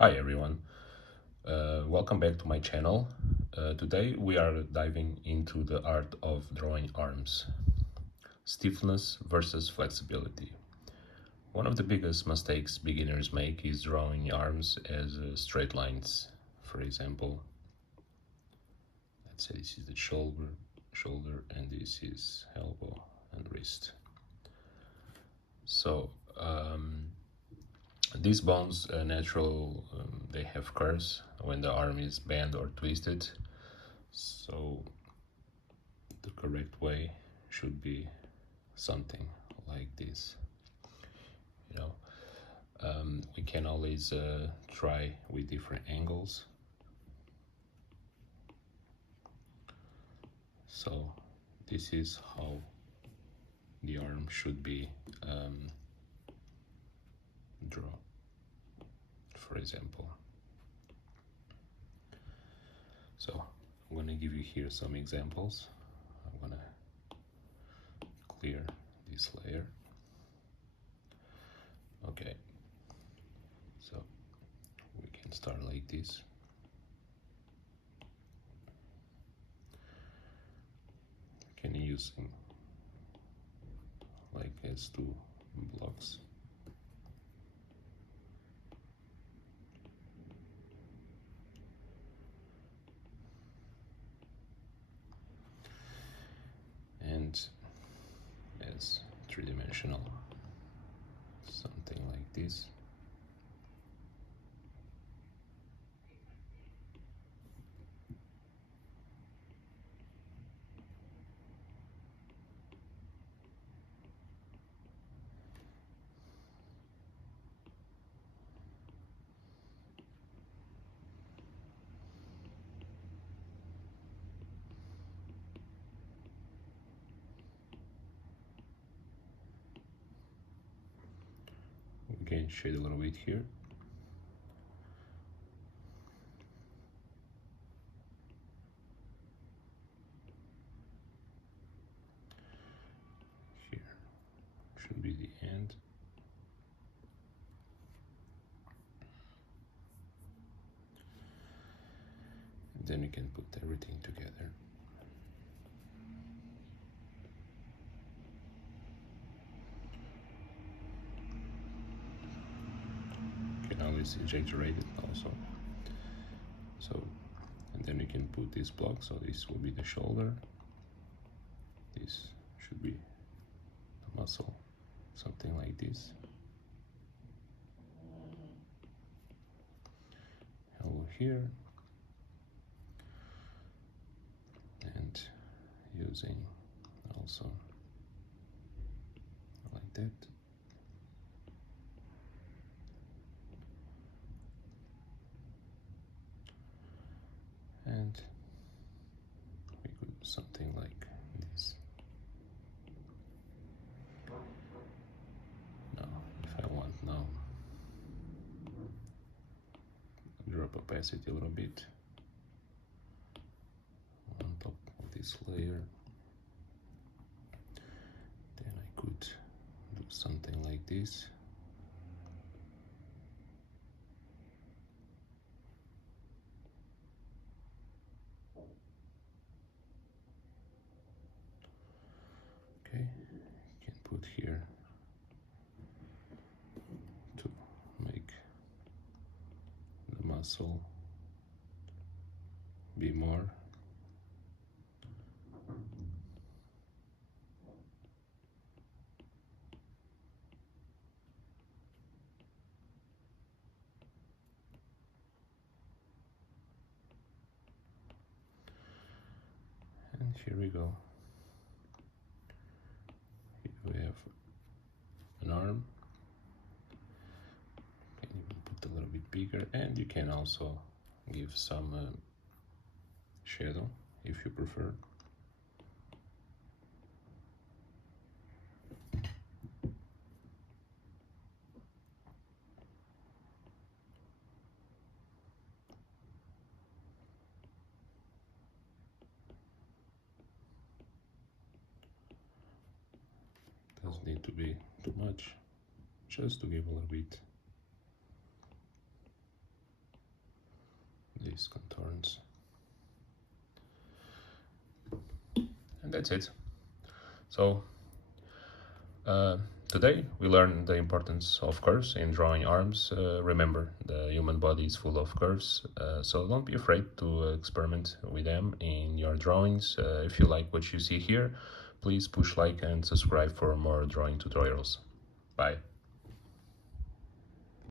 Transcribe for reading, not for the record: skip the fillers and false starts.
Hi everyone, welcome back to my channel. Today we are diving into the art of drawing arms, stiffness versus flexibility. One of the biggest mistakes beginners make is drawing arms as straight lines. For example, let's say this is the shoulder, and this is elbow and wrist. So these bones they have curves when the arm is bent or twisted. So the correct way should be something like this. You know, we can always try with different angles. So this is how the arm should be drawn, for example. So I'm going to give you here some examples. I'm going to clear this layer. Okay, so we can start like this. Can use them like as two blocks. And as three-dimensional, something like this. We can shade a little bit here. Here should be the end. And then we can put everything together. You can always exaggerate it also. So, and then we can put this block. So this will be the shoulder. This should be the muscle, something like this. Elbow here. And using also like that. And we could do something like this. Now, if I want now, drop opacity a little bit on top of this layer. Then I could do something like this. Okay, you can put here to make the muscle be more. And here we go. Here we have an arm. You can even put a little bit bigger, and you can also give some shadow if you prefer. Doesn't need to be too much, just to give a little bit these contortions. And that's it. So today we learned the importance of curves in drawing arms. Remember, the human body is full of curves, so don't be afraid to experiment with them in your drawings. If you like what you see here, please push like and subscribe for more drawing tutorials. Bye.